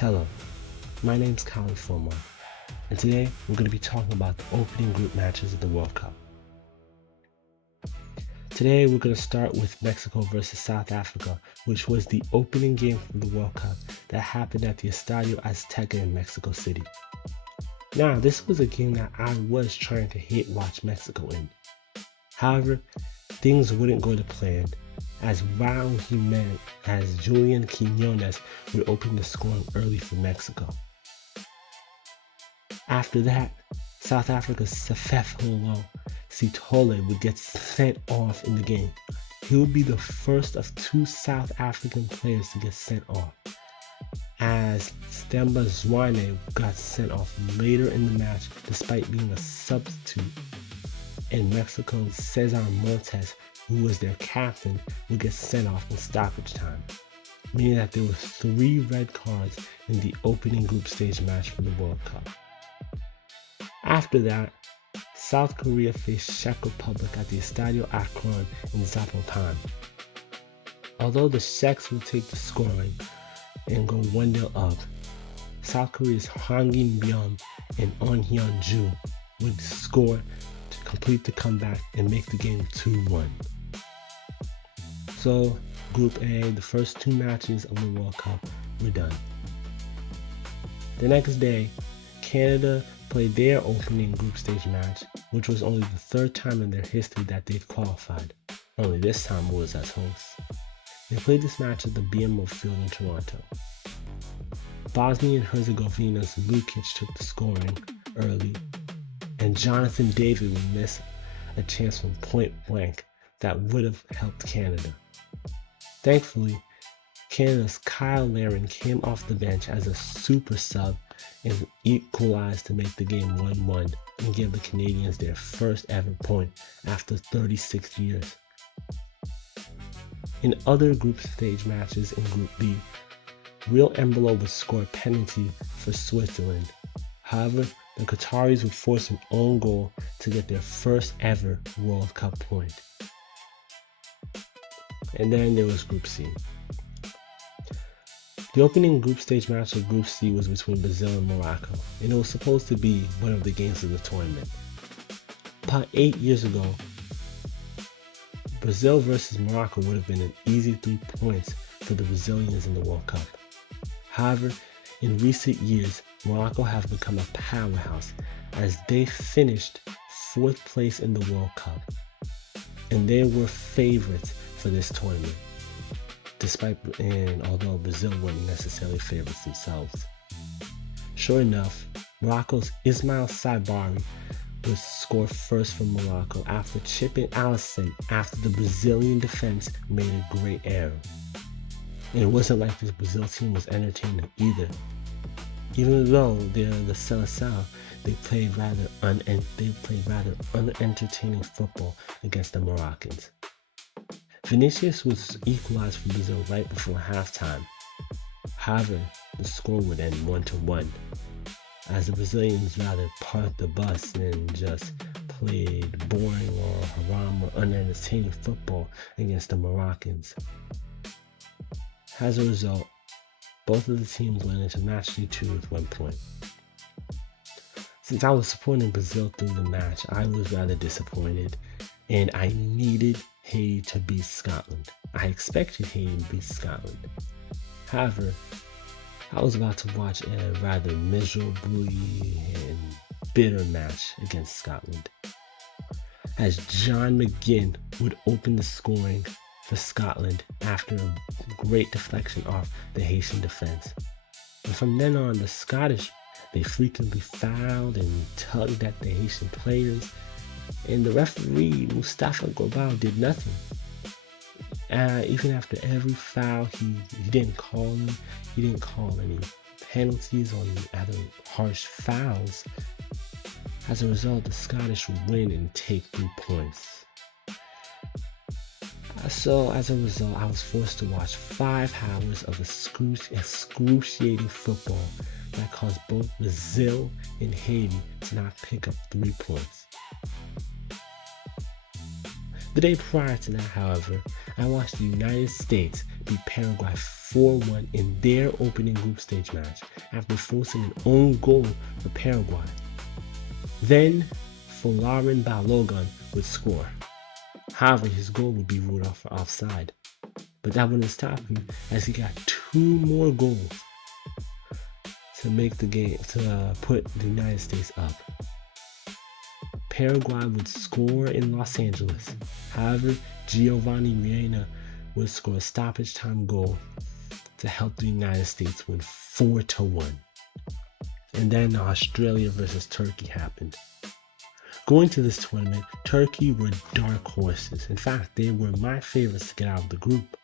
Hello, my name's Kylen, and today we're going to be talking about the opening group matches of the World Cup. Today we're going to start with Mexico versus South Africa, which was the opening game for the World Cup that happened at the Estadio Azteca in Mexico City. Now, this was a game that I was trying to hate watch Mexico in. However, things wouldn't go to plan, as Julian Quinones would open the scoring early for Mexico. After that, South Africa's Sefefolo Sithole would get sent off in the game. He would be the first of two South African players to get sent off, as Stemba Zwane got sent off later in the match despite being a substitute, and Mexico's Cesar Montes, who was their captain, would get sent off in stoppage time, meaning that there were 3 red cards in the opening group stage match for the World Cup. After that, South Korea faced Czech Republic at the Estadio Akron in Zapopan. Although the Czechs would take the scoring and go 1-0 up, South Korea's Hwang In-byum and On Hyun-ju would score to complete the comeback and make the game 2-1. So, Group A, the first 2 matches of the World Cup were done. The next day, Canada played their opening group stage match, which was only the 3rd time in their history that they'd qualified. Only this time it was as hosts. They played this match at the BMO Field in Toronto. Bosnia and Herzegovina's Lukic took the scoring early, and Jonathan David would miss a chance from point blank that would have helped Canada. Thankfully, Canada's Kyle Larin came off the bench as a super sub and equalized to make the game 1-1 and give the Canadians their first ever point after 36 years. In other group stage matches in Group B, Real Embolo would score a penalty for Switzerland. However, the Qataris would force an own goal to get their first ever World Cup point. And then there was Group C. The opening group stage match of Group C was between Brazil and Morocco, and it was supposed to be one of the games of the tournament. About 8 years ago, Brazil versus Morocco would have been an easy 3 points for the Brazilians in the World Cup. However, in recent years, Morocco have become a powerhouse as they finished 4th place in the World Cup, and they were favorites for this tournament, although Brazil weren't necessarily favorites themselves. Sure enough, Morocco's Ismail Saibari would score first for Morocco after chipping Alisson after the Brazilian defense made a great error. And it wasn't like this Brazil team was entertaining either. Even though they're the Seleção, they played rather unentertaining football against the Moroccans. Vinicius was equalized for Brazil right before halftime. However, the score would end 1-1, as the Brazilians rather parked the bus than just played boring or haram or unentertaining football against the Moroccans. As a result, both of the teams went into match day 2 with 1 point. Since I was supporting Brazil through the match, I was rather disappointed, and I needed Haiti to beat Scotland. I expected Haiti to beat Scotland. However, I was about to watch a rather miserably and bitter match against Scotland, as John McGinn would open the scoring for Scotland after a great deflection off the Haitian defense. And from then on, the Scottish, they frequently fouled and tugged at the Haitian players, and the referee, Mustafa Gorbal, did nothing. Even after every foul, he didn't call them. He didn't call any penalties on other harsh fouls. As a result, the Scottish would win and take 3 points. So as a result, I was forced to watch 5 hours of excruciating football that caused both Brazil and Haiti to not pick up 3 points. The day prior to that, however, I watched the United States beat Paraguay 4-1 in their opening group stage match after forcing an own goal for Paraguay. Then, Folarin Balogun would score. However, his goal would be ruled off for offside. But that wouldn't stop him, as he got 2 more goals to make the game, to put the United States up. Paraguay would score in Los Angeles. However, Giovanni Reina would score a stoppage time goal to help the United States win 4-1. And then Australia versus Turkey happened. Going to this tournament, Turkey were dark horses. In fact, they were my favorites to get out of the group.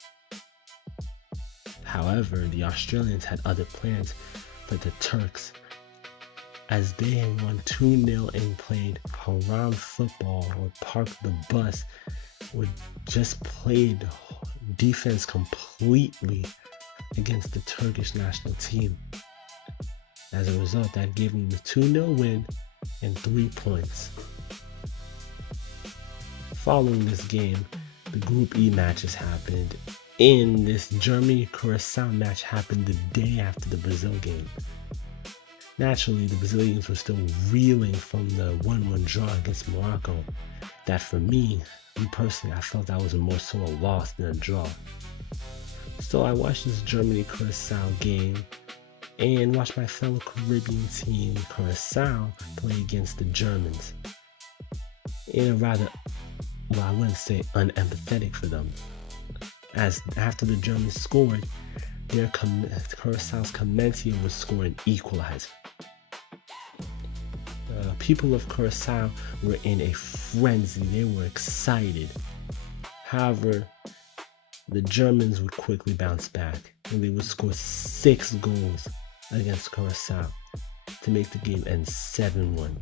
However, the Australians had other plans for the Turks, as they had won 2-0 and played haram football, or parked the bus, or just played defense completely against the Turkish national team. As a result, that gave them the 2-0 win and 3 points. Following this game, the Group E matches happened. In this Germany-Curacao match happened the day after the Brazil game. Naturally, the Brazilians were still reeling from the 1-1 draw against Morocco. That for me personally, I felt that was more so a loss than a draw. So I watched this Germany-Curacao game and watched my fellow Caribbean team, Curacao, play against the Germans. In a rather, well, I wouldn't say unempathetic for them, as after the Germans scored, Curaçao's Comencia would score an equalizer. The people of Curaçao were in a frenzy. They were excited. However, the Germans would quickly bounce back, and they would score 6 goals against Curaçao to make the game end 7-1.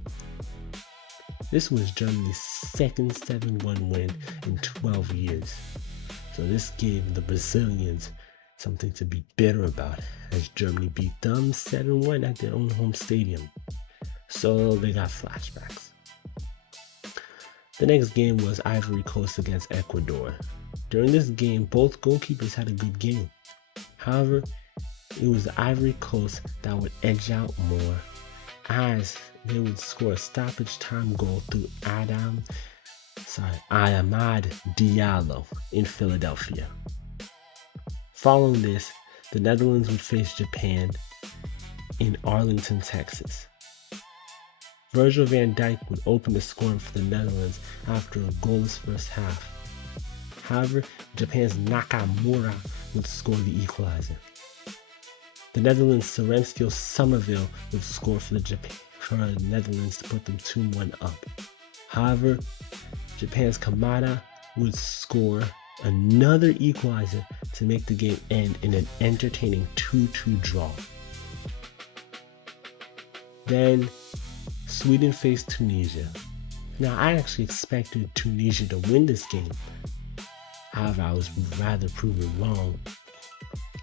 This was Germany's second 7-1 win in 12 years. So this gave the Brazilians something to be bitter about, as Germany beat them 7-1 at their own home stadium. So they got flashbacks. The next game was Ivory Coast against Ecuador. During this game, both goalkeepers had a good game. However, it was the Ivory Coast that would edge out more, as they would score a stoppage time goal through Amad Diallo in Philadelphia. Following this, the Netherlands would face Japan in Arlington, Texas. Virgil van Dijk would open the scoring for the Netherlands after a goalless first half. However, Japan's Nakamura would score the equalizer. The Netherlands' Serenskio Somerville would score for the Netherlands to put them 2-1 up. However, Japan's Kamada would score another equalizer to make the game end in an entertaining 2-2 draw. Then, Sweden faced Tunisia. Now, I actually expected Tunisia to win this game. However, I was rather proven wrong,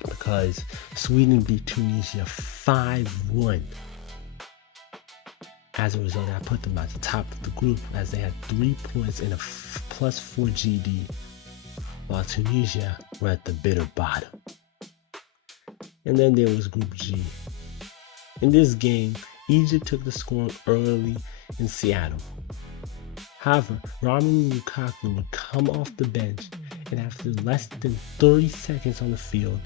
because Sweden beat Tunisia 5-1. As a result, I put them at the top of the group, as they had 3 points and a +4 GD, while Tunisia were at the bitter bottom. And then there was Group G. In this game, Egypt took the scoring early in Seattle. However, Romelu Lukaku would come off the bench, and after less than 30 seconds on the field,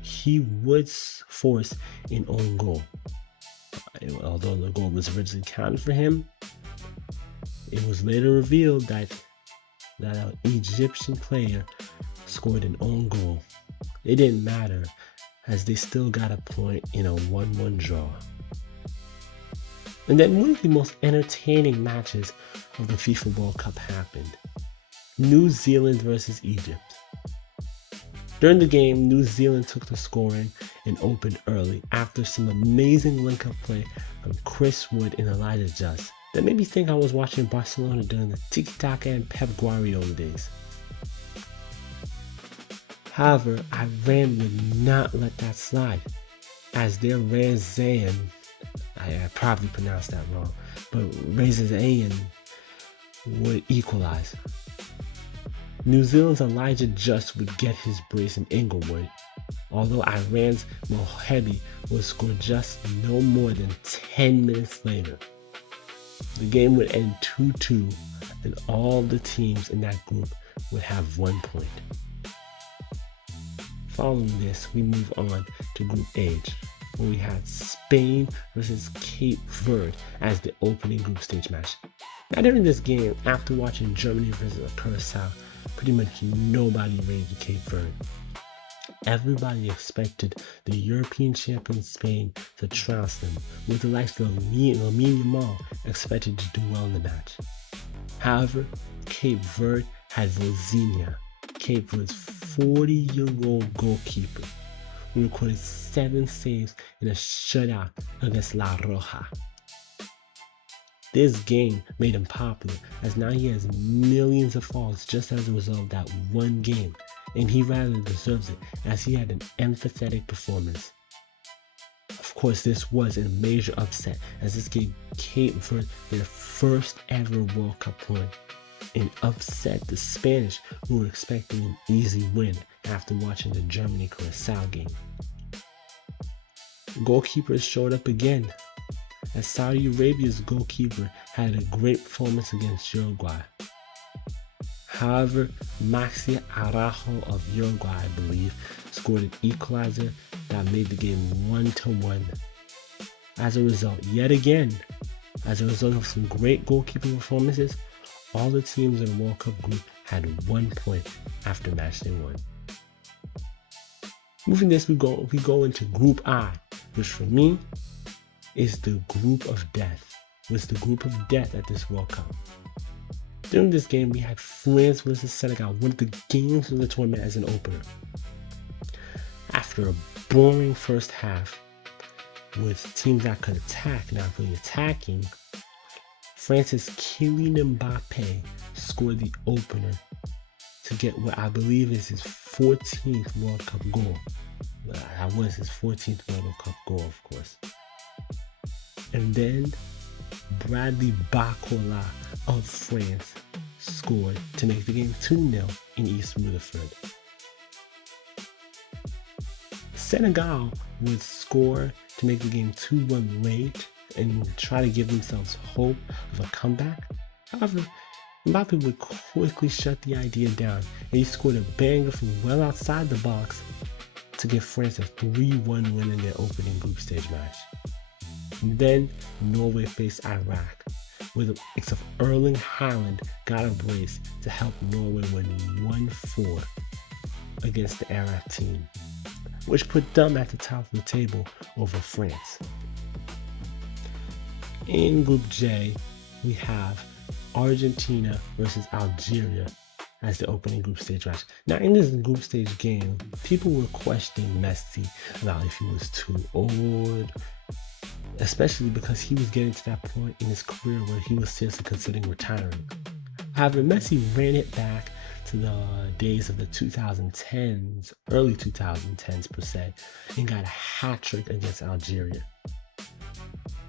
he would force an own goal. Although the goal was originally counted for him, it was later revealed that an Egyptian player scored an own goal. It didn't matter, as they still got a point in a 1-1 draw. And then one of the most entertaining matches of the FIFA World Cup happened. New Zealand versus Egypt. During the game, New Zealand took the scoring and opened early after some amazing link-up play from Chris Wood and Elijah Just that made me think I was watching Barcelona during the Tiki-Taka and Pep Guardiola days. However, Iran would not let that slide, as their Rezaeian, I probably pronounced that wrong, but Rezaeian would equalize. New Zealand's Elijah Just would get his brace in Inglewood, although Iran's Mohebi would score just no more than 10 minutes later. The game would end 2-2, and all the teams in that group would have 1 point. Following this, we move on to Group H, where we had Spain versus Cape Verde as the opening group stage match. Now during this game, after watching Germany versus Curacao, pretty much nobody rated Cape Verde. Everybody expected the European champion Spain to trounce them, with the likes of Lamine Yamal expected to do well in the match. However, Cape Verde had Vozinha, Cape Verde's 40-year-old goalkeeper, who recorded 7 saves in a shutout against La Roja. This game made him popular, as now he has millions of followers just as a result of that one game, and he rather deserves it as he had an empathetic performance. Of course, this was a major upset as this gave Cape Verde their first ever World Cup win, and upset the Spanish, who were expecting an easy win after watching the Germany-Curacao game. Goalkeepers showed up again, as Saudi Arabia's goalkeeper had a great performance against Uruguay. However, Maxi Araujo of Uruguay, I believe, scored an equalizer that made the game 1-1. As a result, yet again, as a result of some great goalkeeping performances, all the teams in the World Cup group had 1 point after match day 1. Moving this, we go into Group I, which for me is the group of death. Was the group of death at this World Cup. During this game, we had France versus Senegal, one of the games of the tournament as an opener. After a boring first half, with teams that could attack not really attacking, France's Kylen Mbappe scored the opener to get what I believe is his 14th World Cup goal. That was his 14th World Cup goal, of course. And then Bradley Barcola of France scored to make the game 2-0 in East Rutherford. Senegal would score to make the game 2-1 late and try to give themselves hope of a comeback. However, Mbappe would quickly shut the idea down, and he scored a banger from well outside the box to give France a 3-1 win in their opening group stage match. And then Norway faced Iraq, where the likes of Erling Haaland got a brace to help Norway win 1-4 against the Iraq team, which put them at the top of the table over France. In Group J, we have Argentina versus Algeria as the opening group stage match. Now, in this group stage game, people were questioning Messi about if he was too old, especially because he was getting to that point in his career where he was seriously considering retiring. However, Messi ran it back to the days of the 2010s, early 2010s per se, and got a hat trick against Algeria.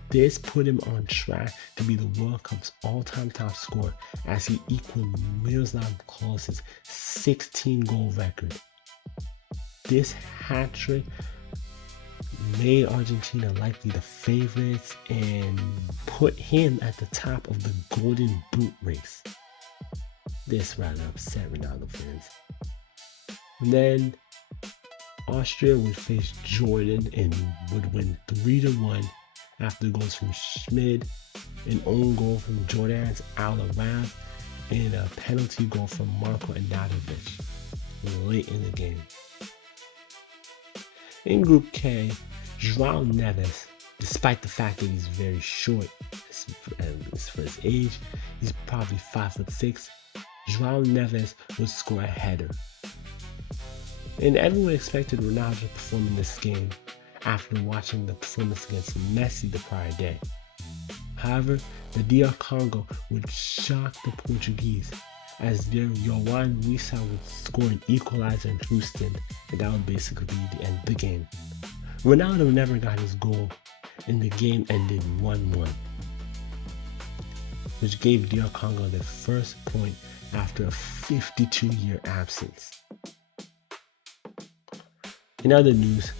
This put him on track to be the World Cup's all-time top scorer as he equaled Miroslav Klose's 16-goal record. This hat trick made Argentina likely the favorites and put him at the top of the Golden Boot race. This rather upset Ronaldo fans. And then Austria would face Jordan and would win 3-1 after goals from Schmid, an own goal from Jordan's Al-Arab, and a penalty goal from Marko Anadovic late in the game. In Group K, João Neves, despite the fact that he's very short for his age, he's probably 5'6", João Neves would score a header. And everyone expected Ronaldo to perform in this game after watching the performance against Messi the prior day. However, the DR Congo would shock the Portuguese as their Yohan Wissa would score an equalizer in Houston, and that would basically be the end of the game. Ronaldo never got his goal, and the game ended 1-1, which gave DR Congo their first point after a 52-year absence. In other news,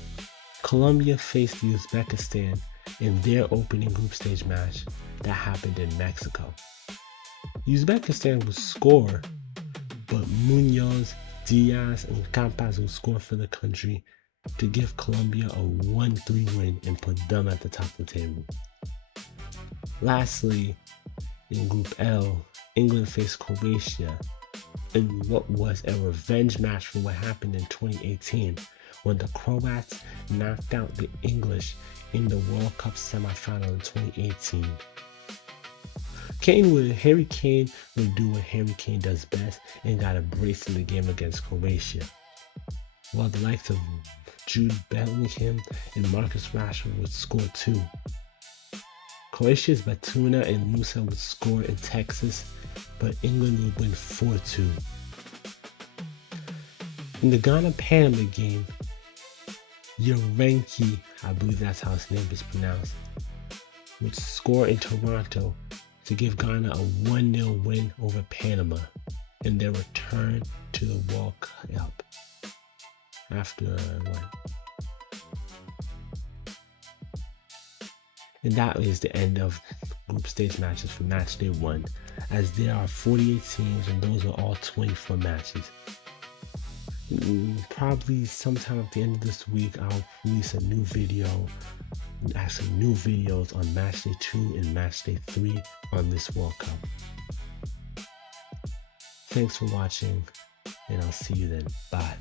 Colombia faced Uzbekistan in their opening group stage match that happened in Mexico. Uzbekistan would score, but Munoz, Diaz, and Campas would score for the country to give Colombia a 1-3 win and put them at the top of the table. Lastly, in Group L, England faced Croatia in what was a revenge match for what happened in 2018 when the Croats knocked out the English in the World Cup semifinal in 2018. Harry Kane would do what Harry Kane does best and got a brace in the game against Croatia, while the likes of Jude Bellingham and Marcus Rashford would score too. Croatia's Batuna and Musa would score in Texas, but England would win 4-2. In the Ghana-Panama game, Yarenki, I believe that's how his name is pronounced, would score in Toronto to give Ghana a 1-0 win over Panama in their return to the World Cup after And that is the end of group stage matches for match day 1, as there are 48 teams and those are all 24 matches. Probably sometime at the end of this week, I'll release a new video, actually new videos on match day 2 and match day 3 on this World Cup. Thanks for watching, and I'll see you then. Bye.